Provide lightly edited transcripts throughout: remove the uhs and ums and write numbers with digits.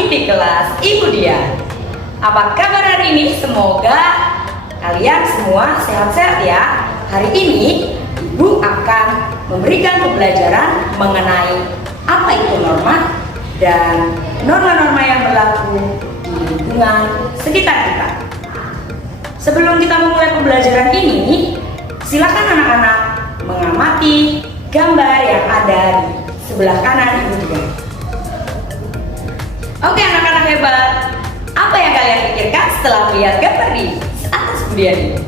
lagi di kelas Ibu Dian. Apa kabar hari ini? Semoga kalian semua sehat-sehat ya. Hari ini Ibu akan memberikan pembelajaran mengenai apa itu norma dan norma-norma yang berlaku di lingkungan sekitar kita. Sebelum kita memulai pembelajaran ini, silakan anak-anak mengamati gambar yang ada di sebelah kanan Ibu Dian. Oke anak-anak hebat, apa yang kalian pikirkan setelah melihat gambar di atas Ibu Dian ini?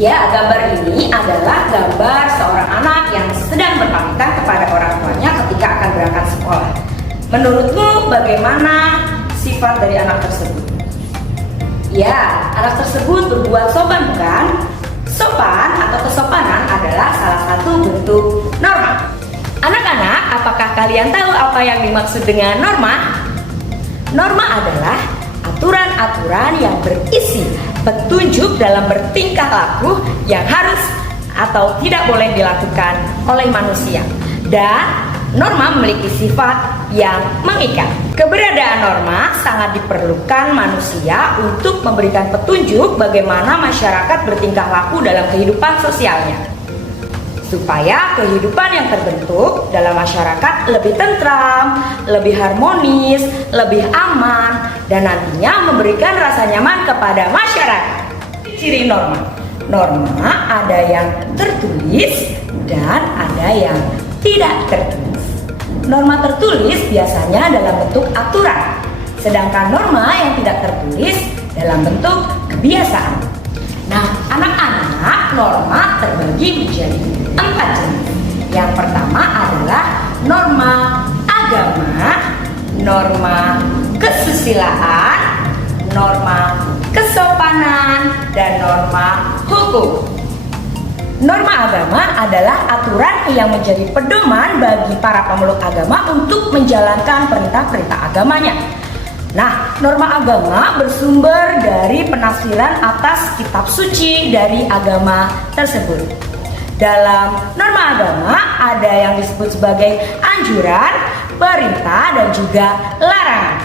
Ya, gambar ini adalah gambar seorang anak yang sedang berpamitan kepada orang tuanya ketika akan berangkat sekolah. Menurutmu bagaimana sifat dari anak tersebut? Ya, anak tersebut berbuat sopan bukan? Sopan atau kesopanan adalah salah satu bentuk norma. Anak-anak, apakah kalian tahu apa yang dimaksud dengan norma? Norma adalah aturan-aturan yang berisi petunjuk dalam bertingkah laku yang harus atau tidak boleh dilakukan oleh manusia. Dan norma memiliki sifat yang mengikat. Keberadaan norma sangat diperlukan manusia untuk memberikan petunjuk bagaimana masyarakat bertingkah laku dalam kehidupan sosialnya, supaya kehidupan yang terbentuk dalam masyarakat lebih tentram, lebih harmonis, lebih aman, dan nantinya memberikan rasa nyaman kepada masyarakat. Ciri norma. Norma ada yang tertulis dan ada yang tidak tertulis. Norma tertulis biasanya dalam bentuk aturan, sedangkan norma yang tidak tertulis dalam bentuk kebiasaan. Nah, anak-anak, norma terbagi menjadi 4 jenis. Yang pertama adalah norma agama, norma kesusilaan, norma kesopanan, dan norma hukum. Norma agama adalah aturan yang menjadi pedoman bagi para pemeluk agama untuk menjalankan perintah-perintah agamanya. Nah, norma agama bersumber dari penafsiran atas kitab suci dari agama tersebut. Dalam norma agama ada yang disebut sebagai anjuran, perintah, dan juga larangan.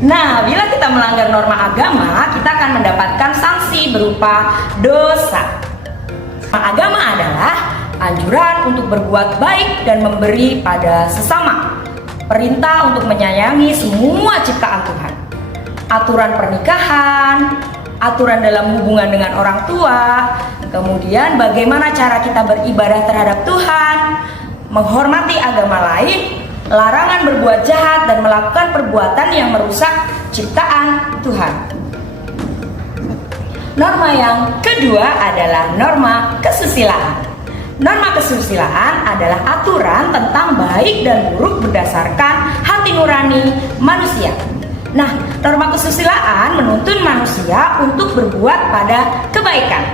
Nah, bila kita melanggar norma agama, kita akan mendapatkan sanksi berupa dosa. Norma agama adalah anjuran untuk berbuat baik dan memberi pada sesama. Perintah untuk menyayangi semua ciptaan Tuhan. Aturan pernikahan, aturan dalam hubungan dengan orang tua, kemudian bagaimana cara kita beribadah terhadap Tuhan, menghormati agama lain, larangan berbuat jahat dan melakukan perbuatan yang merusak ciptaan Tuhan. Norma yang kedua adalah norma kesusilaan. Norma kesusilaan adalah aturan tentang baik dan buruk berdasarkan hati nurani manusia. Nah, norma kesusilaan menuntun manusia untuk berbuat pada kebaikan.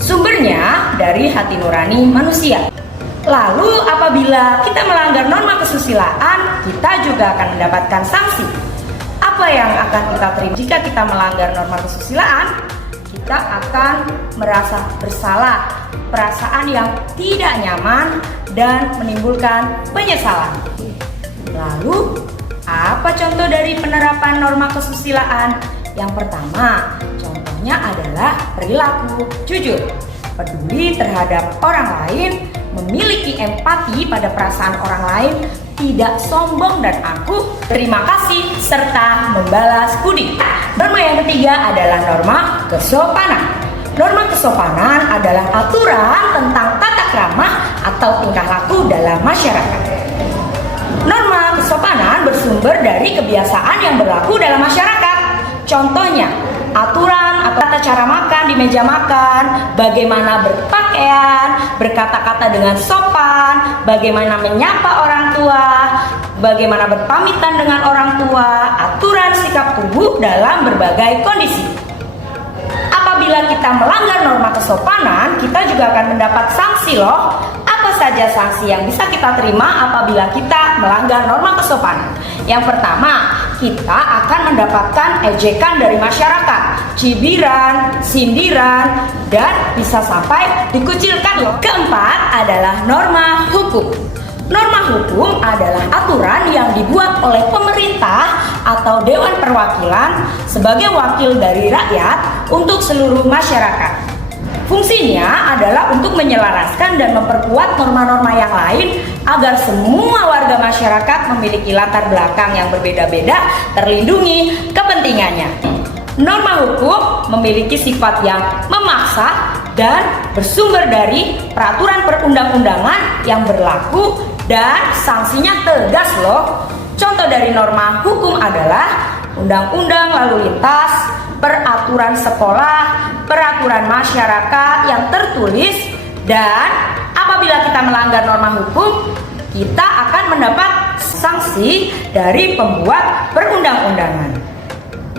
Sumbernya dari hati nurani manusia. Lalu apabila kita melanggar norma kesusilaan, kita juga akan mendapatkan sanksi. Apa yang akan kita terima jika kita melanggar norma kesusilaan? Kita akan merasa bersalah, perasaan yang tidak nyaman, dan menimbulkan penyesalan. Lalu, apa contoh dari penerapan norma kesusilaan? Yang pertama, contohnya adalah perilaku jujur, peduli terhadap orang lain, memiliki empati pada perasaan orang lain, tidak sombong dan angkuh, terima kasih, serta membalas budi. Norma yang ketiga adalah norma kesopanan. Norma kesopanan adalah aturan tentang tata krama atau tingkah laku dalam masyarakat. Norma kesopanan bersumber dari kebiasaan yang berlaku dalam masyarakat. Contohnya, aturan atau tata cara makan di meja makan, bagaimana berpakaian, berkata-kata dengan sopan, bagaimana menyapa orang tua, bagaimana berpamitan dengan orang tua, aturan sikap tubuh dalam berbagai kondisi. Apabila kita melanggar norma kesopanan, kita juga akan mendapat sanksi loh. Apa saja sanksi yang bisa kita terima apabila kita melanggar norma kesopanan? Yang pertama, kita akan mendapatkan ejekan dari masyarakat, cibiran, sindiran, dan bisa sampai dikucilkan loh. Keempat adalah norma hukum. Norma hukum adalah aturan yang dibuat oleh pemerintah atau Dewan Perwakilan sebagai wakil dari rakyat untuk seluruh masyarakat. Fungsinya adalah untuk menyelaraskan dan memperkuat norma-norma yang lain agar semua warga masyarakat memiliki latar belakang yang berbeda-beda terlindungi kepentingannya. Norma hukum memiliki sifat yang memaksa dan bersumber dari peraturan perundang-undangan yang berlaku dan sanksinya tegas loh. Contoh dari norma hukum adalah undang-undang lalu lintas, peraturan sekolah, peraturan masyarakat yang tertulis, dan apabila kita melanggar norma hukum, kita akan mendapat sanksi dari pembuat perundang-undangan.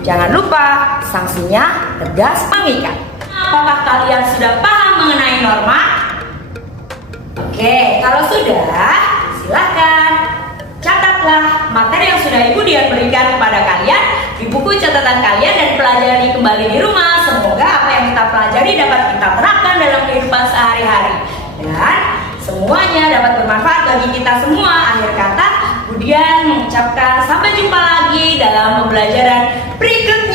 Jangan lupa, sanksinya tegas mengikat. Apakah kalian sudah paham mengenai norma? Oke, kalau sudah, silakan catatlah materi yang sudah Ibu Dian berikan kepada kalian di buku catatan kalian dan pelajari kembali di rumah. Semoga apa yang kita pelajari dapat kita terapkan dalam kehidupan sehari-hari dan semuanya dapat bermanfaat bagi kita semua. Akhir kata, Bu Dian mengucapkan sampai jumpa lagi dalam pembelajaran berikutnya.